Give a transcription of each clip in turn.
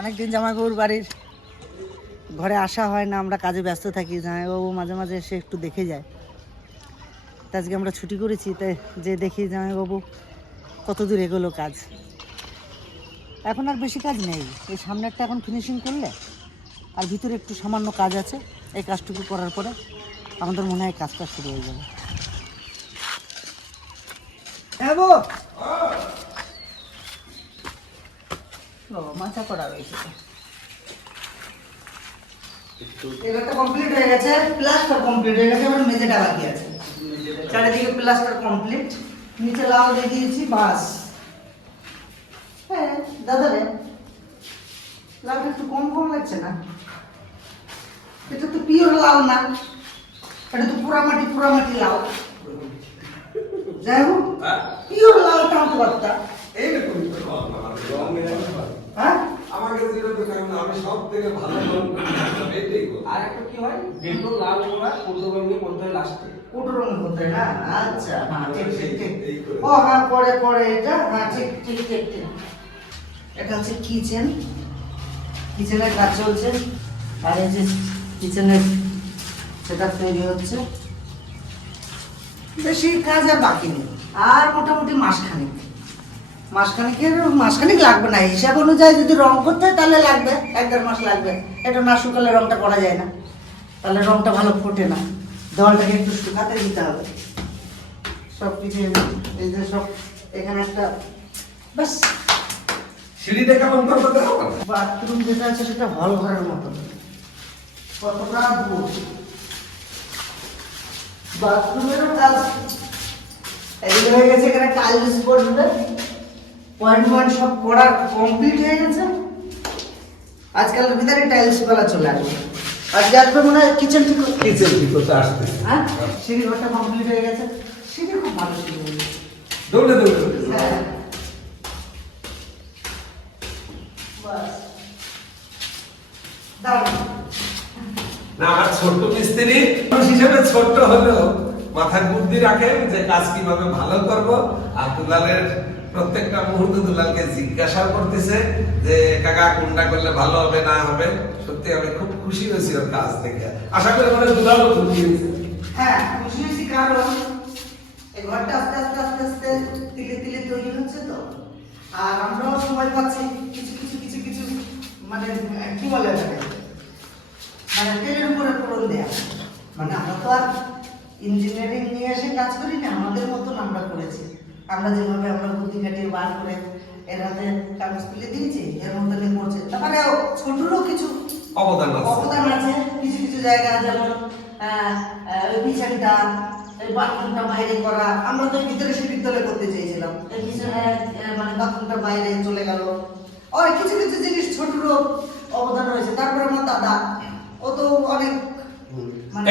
অনেকদিন জামাইবাবুর বাড়ির ঘরে আসা হয় না, আমরা কাজে ব্যস্ত থাকি, জামাইবাবু মাঝে মাঝে এসে একটু দেখে যায়। তা আজকে আমরা ছুটি করেছি, তাই যে দেখি জামাইবাবু কত দূর এগোলো কাজ। এখন আর বেশি কাজ নেই, এই সামনেরটা এখন ফিনিশিং করলে, আর ভিতরে একটু সামান্য কাজ আছে, এই কাজটুকু করার পরে আমাদের মনে হয় কাজটা শুরু হয়ে যাবে। হ্যাঁ ও মাথা করা রয়েছে এবারটা কমপ্লিট হয়ে গেছে প্লাস্টার কমপ্লিট হয়ে গেছে এবার মেঝেটা বাকি আছে। চারিদিকে প্লাস্টার কমপ্লিট নিচে লাল দিয়ে দিয়েছি বাস। হ্যাঁ দাদা রে লালটা একটু কম কম লাগছে না? এটা তো পিওর লাল না এটা তো পুরামাটি পুরামাটি লাল। যাই হোক পিওর লাল টানতে পারতা এই দেখুন রং মেলানো হয়। আমার কাছে যেটা দোকান আমি সব থেকে ভালো রং এটাই করি। আর একটা কি হয়? দুটো লাল গোড়া পনেরো রঙে করতে হয় লাস্টে কোটো রঙ হতে না আচ্ছা হ্যাঁ ঠিক ঠিক ঠিক। ও হ্যাঁ পরে পরে এটা হ্যাঁ ঠিক ঠিক ঠিক ঠিক। এটা হচ্ছে কিচেন কিচেনের কাজ চলছে। আর এই যে কিচেনের সেটা তৈরি হচ্ছে। বেশি কাজ আর বাকি নেই। আর মোটামুটি মাসখানেক। মাসখানেকের মাসখানেক লাগবে না। হিসাব অনুযায়ী যদি রং করতে হয় তাহলে লাগবে। এক দেড় মাস লাগবে। এটা না শুকালে রংটা করা যায় না। তাহলে রংটা ভালো ফোটে না। দেওয়ালটাকে একটু শুকাতে দিতে হবে। সব কিছু এই যে সব এখানে একটা বাস সিঁড়িটা কেমন করব বাথরুম যেটা আছে সেটা হল ঘরের মতো কতটা বাথরুমেরও কাজ। এদিকে হয়ে গেছে এখানে টাইলস পড়বে পয়েন্ট পয়েন্ট সব করা কমপ্লিট হয়ে গেছে। আজকাল ভিতরে টাইলস বেলা চলে আসবে। আজকে আসবে মনে হয় কিচেন ঠিক কিচেন ঠিক করতে আসতেছে। হ্যাঁ? সিঁড়ি ঘরটা কমপ্লিট হয়ে গেছে। সিঁড়ি খুব ভালো সিঁড়ি। দৌড়ে দৌড়ে দৌড়ে। হ্যাঁ। বাস। দাঁড়ান না আমার ছোট্ট মিস্ত্রি মানুষ হিসেবে ছোট্ট হলেও মাথার বুদ্ধি রাখে যে কাজ কীভাবে ভালো করব। আর দুলালের প্রত্যেকটা মুহূর্ত দুলালকে জিজ্ঞাসা করতেছে যে, কাকা, কোনটা করলে ভালো হবে, না হবে? সত্যি আমি খুব খুশি হয়েছি ওর কাজ দেখে আশা করি মানে দুলালও খুশি হয়েছে। হ্যাঁ খুশি হয়েছি কারণ এই ঘরটা আস্তে আস্তে আস্তে আস্তে তিলে তিলে তৈরি হচ্ছে তো। আর আমরাও সময় পাচ্ছি কিছু কিছু কিছু কিছু মানে কি বলে মানে তেলের উপরে দেয়া। মানে আমরা তো আর ইঞ্জিনিয়ারিং নিয়ে এসে কাজ করি না, আমাদের মতন আমরা করেছি। আমরা যেভাবে আমরা বুদ্ধি কাটিয়ে বার করে এর হাতে কাগজ তুলে দিয়েছি এর মধ্যে করছে। তারপরে ছোটরও কিছু অবদান আছে। অবদান আছে। কিছু কিছু জায়গা যেমন ওই পিছনটা এই বাথরুমটা বাইরে করা। আমরা তো ভিতরে সিঁড়ির তলে করতে চেয়েছিলাম। এই পিছনে মানে বাথরুমটা বাইরে চলে গেল। ওই কিছু কিছু জিনিস ছোটরও অবদান রয়েছে। তারপরে আমার দাদা ও তো অনেক মানে.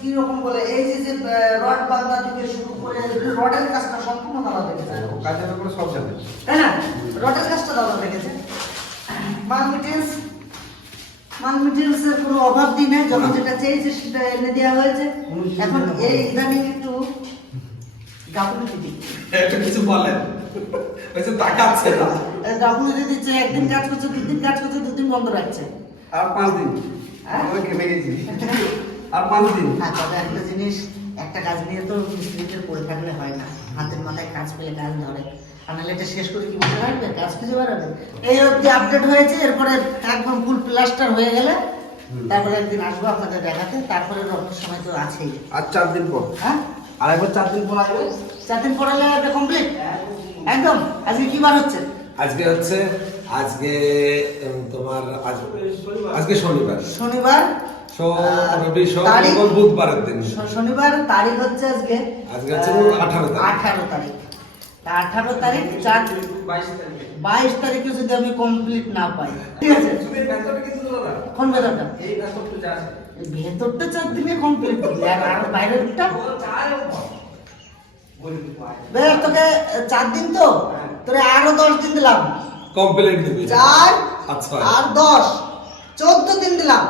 কি রকম বলে? এই যে যে রড থেকে শুরু করে রডের কাজটা সম্পূর্ণ দাদা দেখেছে। কাজের উপরে সব জানে। তাই না? রডের কাজটা দাদা দেখেছে। মান মান কোনো অভাব নাই যখন যেটা চেয়েছে সেটা এনে দেওয়া হয়েছে। এখন এই ইদানিং একটু গাফুলিটি দিচ্ছে। একটু কিছু বলেন। তাকাচ্ছে না। দিচ্ছে একদিন কাজ করছে দুদিন কাজ করছে দুদিন বন্ধ রাখছে। আর পাঁচ দিন। ঘেমে গেছি আর পাঁচ দিন। তবে একটা জিনিস একটা কাজ নিয়ে তো মিস্ত্রিদের পড়ে থাকলে হয় না। হাতের মাথায় কাজ পেলে কাজ ধরে। এটা শেষ করে কি বসে রাখবে কাজ খুঁজে বেড়াবে? এই অবধি আপডেট হয়েছে এরপরে একদম ফুল প্লাস্টার হয়ে গেলে তারপরে একদিন আসব আপনাদের দেখাতে। তারপরে সময় তো আছেই। আর চার দিন পর। হ্যাঁ? আর একবার চার দিন পর আসবে? চার দিন পরে কমপ্লিট একদম? আজকে কি বার হচ্ছে? আজকে হচ্ছে আজকে তোমার আজকে শনিবার। শনিবার? তারিখ? মঙ্গল বুধবারের দিন। শনিবার তারিখ হচ্ছে আজকে আজকে হচ্ছে আহ, 18 তারিখ। আঠারো তারিখ। আঠারো তারিখ চার বাইশ তারিখে যদি আমি কমপ্লিট না পাই। ঠিক আছে? ভেতরটা? কোন চার দিনে কমপ্লিট আর বাইরেরটা বেশ তোকে চার দিন তো? তোরে আরও দশ দিন দিলাম। কমপ্লিট দিবি। চার? আচ্ছা। আর দশ? চোদ্দ দিন দিলাম।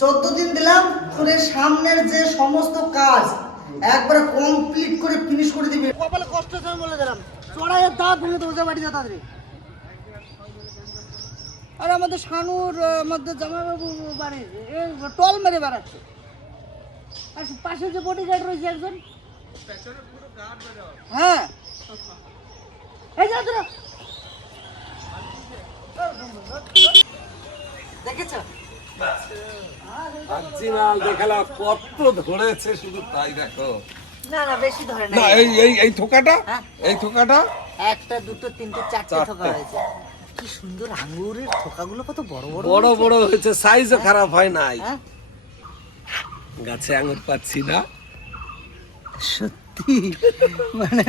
চোদ্দ দিন দিলাম তোরে সামনের যে সমস্ত কাজ একবারে কমপ্লিট করে ফিনিশ করে দিবি। কপালে কষ্ট হচ্ছে বলে দিলাম। চড়াইয়ের দাঁত ভেঙে তো বাড়ি যা তাড়াতাড়ি। আর আমাদের শানুর মধ্যে জামাইবাবু বাড়ি টল মেরে বেড়াচ্ছে। আর পাশে যে বডি গার্ড রয়েছে একজন হ্যাঁ। এই যা তোরা। দেখেছ? অরিজিনাল দেখালা কত ধরেছে শুধু তাই দেখো। না না বেশি ধরে না এই এই এই থোকাটা? হ্যাঁ। এই থোকাটা? একটা দুটো তিনটে চারটে। থোকা হয়েছে। কি সুন্দর আঙ্গুরের থোকাগুলো কত বড় বড় বড় বড় হয়েছে সাইজও খারাপ হয় নাই। হ্যাঁ। গাছে আঙুর পাচ্ছি না। সত্যি? মানে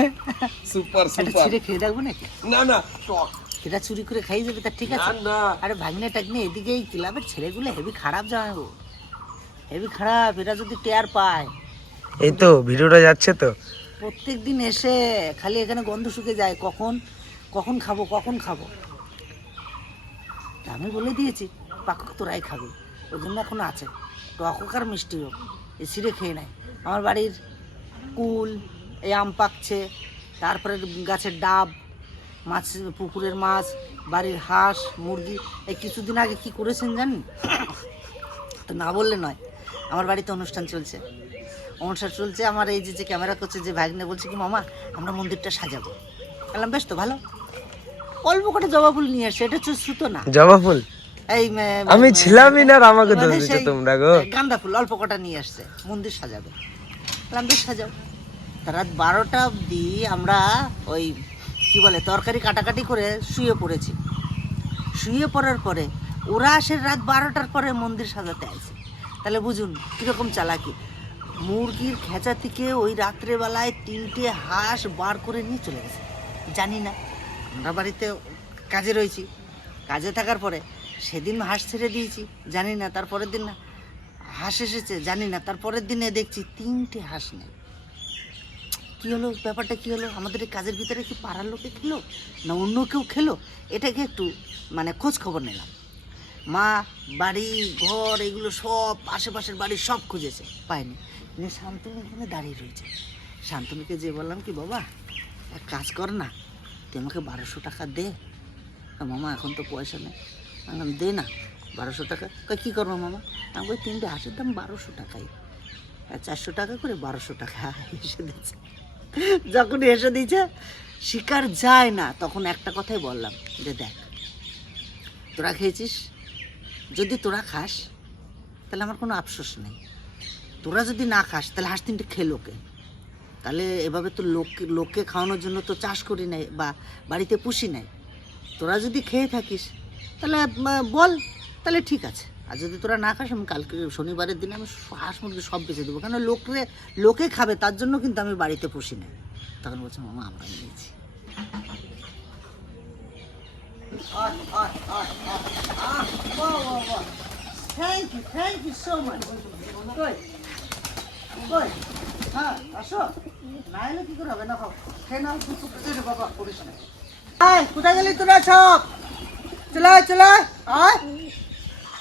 সুপার সুপার। ছিঁড়ে খেয়ে দেখব নাকি? না না টক। এটা চুরি করে খাই যাবে তা ঠিক আছে। না আরে ভাগ্নে টাগ্নে এদিকে এই ক্লাবের ছেলেগুলো হেভি খারাপ জানাব হেভি খারাপ এরা যদি টেয়ার পায়। এই তো ভিডিওটা যাচ্ছে তো। প্রত্যেক দিন এসে খালি এখানে গন্ধ শুকে যায় কখন কখন খাব কখন খাব। তা আমি বলে দিয়েছি পাকক তোরাই খাবি। ওই জন্য এখনও আছে। টক আর মিষ্টি হোক এ সিঁড়ে খেয়ে নেয়। আমার বাড়ির কুল এই আম পাকছে তারপরে গাছের ডাব মাছ পুকুরের মাছ বাড়ির হাঁস মুরগি। এই কিছুদিন আগে কি করেছেন জানেন? তো না বললে নয় আমার বাড়িতে অনুষ্ঠান চলছে। অনুষ্ঠান চলছে আমার এই যে যে ক্যামেরা করছে যে ভাগ্নে বলছে কি মামা আমরা মন্দিরটা সাজাবো। বললাম বেশ তো ভালো। অল্প করে জবা ফুল নিয়ে আসছে এটা হচ্ছে সুতো না। জবা ফুল? এই আমি ছিলামই না আমাকে মানে দিচ্ছ তোমরা গো। গাঁদা ফুল অল্প কটা নিয়ে আসছে মন্দির সাজাবে। রাত বারোটা অবধি আমরা ওই, কি বলে, তরকারি কাটাকাটি করে শুয়ে পড়েছি। শুয়ে পড়ার পরে ওরা আসে রাত বারোটার পরে মন্দির সাজাতে আসে। তাহলে বুঝুন, কীরকম চালাকি। মুরগির খেঁচা থেকে ওই রাত্রেবেলায় তিনটে হাঁস বার করে নিয়ে চলে গেছে। জানি না, আমরা বাড়িতে কাজে রয়েছি। কাজে থাকার পরে সেদিন হাঁস ছেড়ে দিয়েছি, জানি না, তারপরের দিন না। হাঁস এসেছে, জানি না। তারপরের দিনে দেখছি তিনটে হাঁস নেই। কি হলো? ব্যাপারটা কি হলো? আমাদের এই কাজের ভিতরে কি পাড়ার লোকে খেলো? না অন্য কেউ খেলো? এটাকে একটু মানে খোঁজ খবর নিলাম। মা, বাড়ি, ঘর, এগুলো সব, আশেপাশের বাড়ি সব খুঁজেছে। পায়নি। নিয়ে শান্তনু এখানে দাঁড়িয়ে রয়েছে। শান্তনুকে যে বললাম কি, বাবা, এক কাজ কর না। তুই আমাকে বারোশো টাকা দে। মামা, এখন তো পয়সা নেই। দে না। বারোশো টাকা? কই কী করব মামা? আমি ওই তিনটে হাঁসের দাম বারোশো টাকাই। আর চারশো টাকা করে বারোশো টাকা। এসে দিচ্ছে। যখন এসে দিয়েছে শিকার যায় না। তখন একটা কথাই বললাম যে, দেখ, তোরা খেয়েছিস? যদি তোরা খাস, তাহলে আমার কোনো আফসোস নেই। তোরা যদি না খাস, তাহলে হাঁস তিনটে খেলো কে? তাহলে এভাবে তো লোককে লোককে খাওয়ানোর জন্য তো চাষ করি নাই বা বাড়িতে পুষি নাই। তোরা যদি খেয়ে থাকিস, তাহলে বল। তাহলে ঠিক আছে। আর যদি তোরা না খাস, আমি কালকে শনিবারের দিনে আমি হাঁস মুরগি সব বেঁচে দেবো। কেন লোকে লোকে খাবে, তার জন্য কিন্তু আমি বাড়িতে পুষি না। তখন বলছে, মামা, আমরা নিয়েছি। Thank you thank you so much হ্যাঁ আসো। না করে হবে? না কোথায় গেলি তোরা সব? চলে চলে আয়।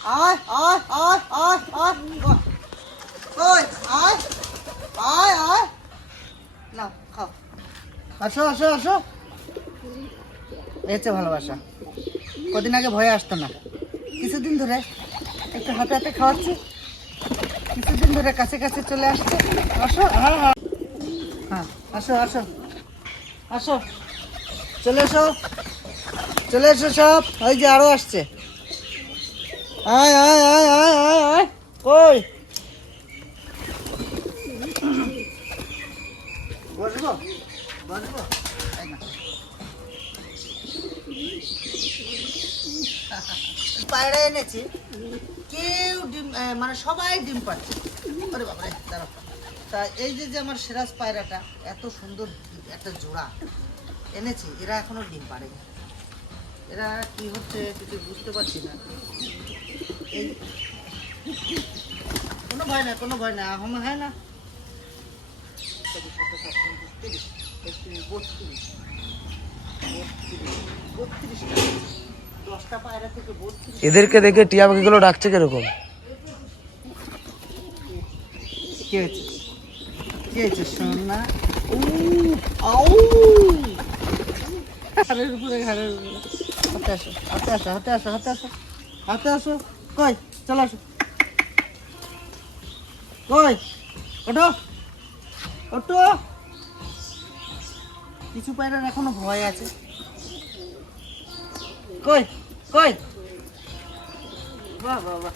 আয় আয় আয় আয় আয়। কই আয় আয় আয়। না খাও। আসো আসো আসো। এসে ভালোবাসা। কদিন আগে ভয়ে আসতো না। কিছুদিন ধরে একটু হাতে হাতে খাওয়াচ্ছি। কিছুদিন ধরে কাছে কাছে চলে আসছে। আসো হ্যাঁ হ্যাঁ হ্যাঁ আসো আসো। আসো। চলে এসো। চলে এসো সব। ওই যে আরও আসছে। আয় আয় আয় আয় আয় আয়। কই। পায়রা এনেছি। কেউ ডিম মানে সবাই ডিম তা এই যে যে আমার সিরাজ পায়রাটা, এত সুন্দর, একটা জোড়া এনেছি, এরা এখনও ডিম পাড়েনি। এরা কি হচ্ছে কিছু বুঝতে পারছি না। কোনো ভয় না কোনো ভয় না আমার হয় না। এদেরকে দেখে টিয়া পাখিগুলো ডাকছে কীরকম? কি হয়েছে? কি হয়েছে? সোনা উ আউ ঘাড়ের উপরে ঘাড়ের উপরে হাতে আসো হাতে আসো হাতে আসো হাতে আসো। হাতে আসো। কই চলো আসো। কই ওঠো ওঠো। কিছু পায়রার এখনও ভয় আছে। কই কই। বাহ বাহ বাহ।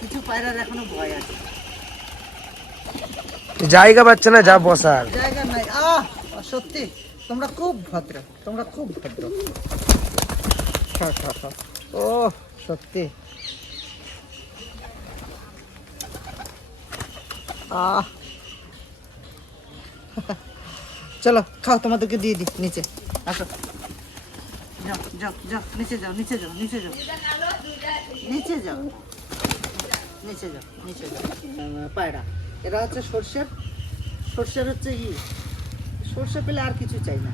কিছু পায়রার এখনও ভয় আছে। জায়গা পাচ্ছে না যা বসার। জায়গা নাই। আহ সত্যি তোমরা খুব ভদ্র তোমরা খুব ভদ্র। ও সত্যি। চলো, খাও, তোমাদেরকে দিয়ে দিই, নিচে। আসো। নিচে যাও নিচে যাও নিচে যাও। নিচে যাও। নিচে যাও নিচে যাও। পায়রা। হচ্ছে সর্ষের হচ্ছে ই। সর্ষে পেলে আর কিছু চাই না।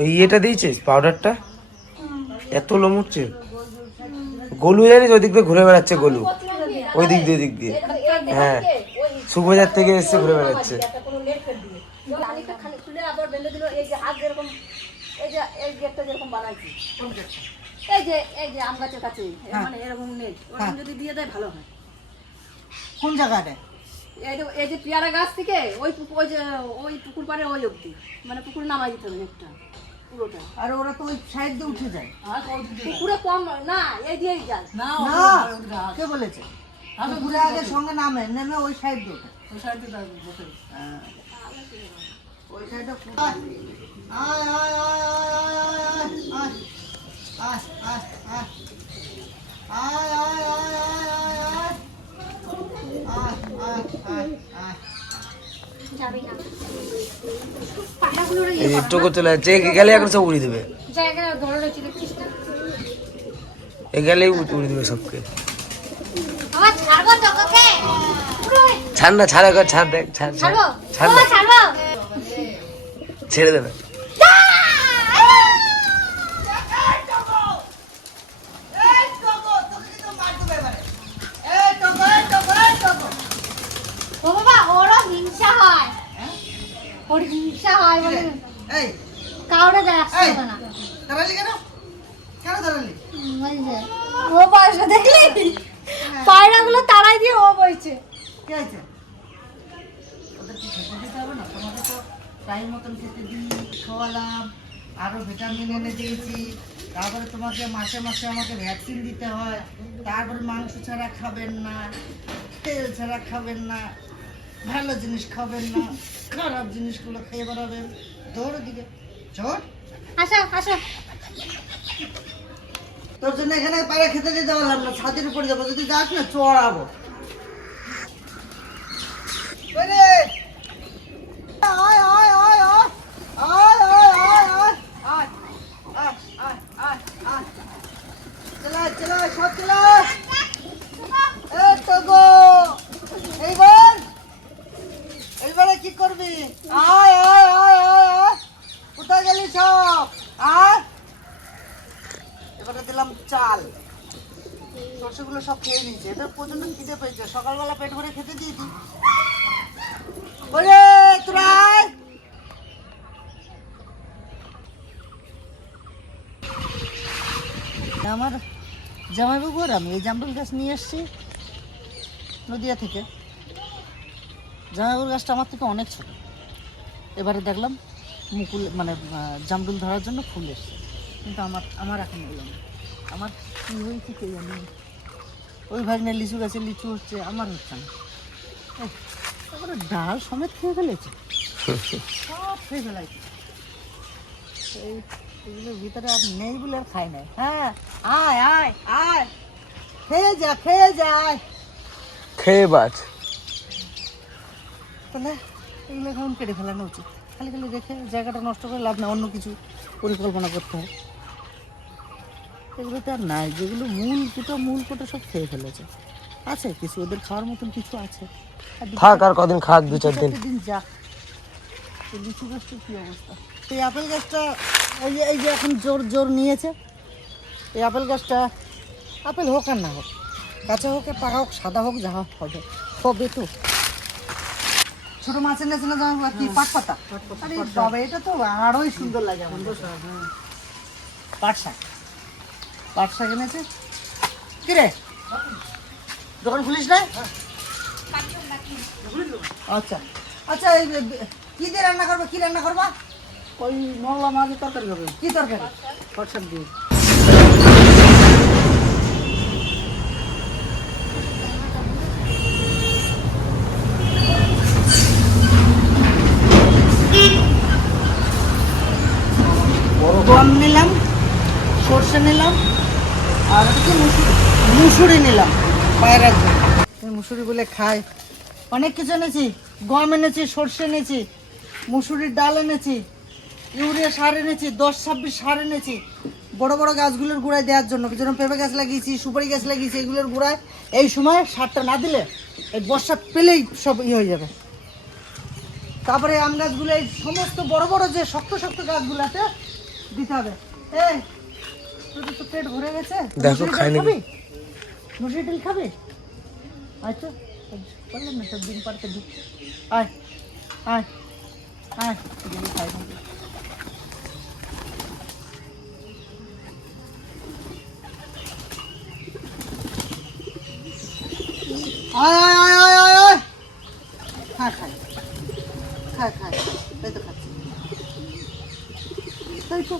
ওই ইয়েটা দিয়েছিস পাউডারটা এত লোম উঠছে। গলু জানিস ওই দিক দিয়ে ঘুরে বেড়াচ্ছে গলু। ওই দিক দিয়ে ওই দিক দিয়ে। হ্যাঁ। সুবাজার থেকে এসে ঘুরে বেড়াচ্ছে। খানিকটা খালি খুলে আবার বেঁধে দিল এই যে হাত যেরকম এই যে এই গেটটা যেরকম বানাইছি এই যে এই যে আম গাছের কাছে। মানে এরকম নেই ওরকম যদি দিয়ে দেয় ভালো হয়। কোন জায়গাটা এই যে এই যে পেয়ারা গাছ থেকে ওই ওই যে ওই পুকুর পাড়ে ওই অবধি মানে পুকুর নামাই দিতে হবে একটা পুরোটা আর ওরা তো ওই সাইড দিয়ে উঠে যায় পুকুরে কম না এই দিয়েই যায় না কে বলেছে ঘুরে আগে সঙ্গে নামে নেমে ওই সাইড দিয়ে ওঠে ওই সাইডে ওই সাইডে আয় আয় আয় আয় আয় আয় আয় আয় আয় আয় আয় আয় আয় টোকো চলে গেলে এখন সব উড়িয়ে দেবে। এ গেলেই উড়িয়ে দেবে সবকে। ছাড় না ছাড় দেখ ছাড় ছাড় ছেড়ে দেবে। হিংসা হয়। ওর হিংসা হয় বলে এই কাউরে। না। দাঁড়ালি কেন? কেন দাঁড়ালি? ও দেখলি? পায়রাগুলো তাড়াই দিয়ে ও বইছে। কে আছে ওদের কি খেতে দিতে হবে না? তোমাদের তো টাইম মতন খেতে দিই খাওয়ালাম আরও ভিটামিন এনে দিয়েছি। তারপরে তোমাকে মাসে মাসে আমাকে ভ্যাকসিন দিতে হয়। তারপরে মাংস ছাড়া খাবেন না তেল ছাড়া খাবেন না। ভালো জিনিস খাবেন না খারাপ জিনিসগুলো খেয়ে বেড়াবেন। দৌড় দিকে। চোর আসো আসো। তোর জন্য এখানে পায়রা খেতে যেতে পারলাম না ছাদের উপরে যাব। যদি যাস না চড়াবো ওরে! আয়, আয়, আয়, আয়! আয়, আয়, আয়, আয়! আয়, আয়, আয়, আয়, আয়! চলে, চলে, সব চলে! এই তো গো! এইবার এইবারে কি করবি আয় আয় আয় আয় আয় কোথায় গেলি সব আয় এবারে দিলাম চাল সর্ষেগুলো সব খেয়ে নিয়েছে। এদের প্রচণ্ড খিদে পেয়েছে। সকালবেলা পেট ভরে খেতে দিয়েছি। আমার জামাইবাবু আর আমি এই জামরুল গাছ নিয়ে এসেছি নদিয়া থেকে। জামাইবাবুর গাছটা আমার থেকে অনেক ছোট। এবারে দেখলাম মুকুল মানে জামরুল ধরার জন্য ফুল এসছে। কিন্তু আমার আমার এখন না। আমার কী হয়েছে কে জানি? ওই ভাগনে লিচু গাছে লিচু হচ্ছে আমার হচ্ছে না। তারপরে ডাল সমেত খেয়ে ফেলেছে। সব খেয়ে ফেলাইছে। এই এগুলোর ভিতরে আর নেই বলে আর খাই নাই। হ্যাঁ আয় আয় আয়। খেয়ে যা খেয়ে যা আয়। খেয়ে বাজ তাহলে এগুলো এখন কেটে ফেলানো উচিত। খালি খালি রেখে জায়গাটা নষ্ট করে লাভ না অন্য কিছু পরিকল্পনা করতে হয়। এগুলোতে আর নাই যেগুলো মূল দুটো মূল কোটা সব খেয়ে ফেলেছে। আছে কিছু ওদের খাওয়ার মতন কিছু আছে। আর থাক আর কদিন খাক দু চার দিন। দিন যাক এই লিচু গাছটার কী অবস্থা? এই আপেল গাছটা এই যে এই যে এখন জোর জোর নিয়েছে এই আপেল গাছটা আপেল হোক আর না হোক কাঁচা হোক আর পাকা হোক সাদা হোক যা হোক হবে হবে তো। ছোট মাছের নেছে না জানো কি পাট পাতা? আরে বাবা এটা তো আরোই সুন্দর লাগে আমার। পাট শাক। পাট শাক এনেছে কি রে দোকান খুলিস না আচ্ছা। আচ্ছা এই কি দিয়ে রান্না করবে? কি রান্না করবা? ওই মংলা মাছের তরকারি হবে। কি তরকারি? পাট শাক দিয়ে নিলাম সর্ষে নিলাম। আর হচ্ছে মুসুরি নিলাম পায়রার জন্য মুসুরি বলে খাই। অনেক কিছু এনেছি, গম এনেছি, সর্ষে এনেছি, মুসুরির ডাল এনেছি, ইউরিয়া সার এনেছি, দশ ছাব্বিশ সার এনেছি। বড় বড় গাছগুলোর গোড়ায় দেওয়ার জন্য কিছু পেঁপে গাছ লাগিয়েছি, সুপারি গাছ লাগিয়েছি, এগুলোর গোড়ায় এই সময় সারটা না দিলে এই বর্ষা পেলেই সব ই হয়ে যাবে। তারপরে আম গাছগুলো, এই সমস্ত বড় বড় যে শক্ত শক্ত গাছগুলোতে দিতে হবে। এই তোদের তো পেট ভরে গেছে। দেখো, খাই নাকি। মুসুরি ডাল খাবি? আচ্ছা বললাম না তোর দিন পারতে দিই আয় আয় আয়। খাই নাকি। আয় আয় আয় আয় আয় এই তো খাচ্ছে। তাই তো।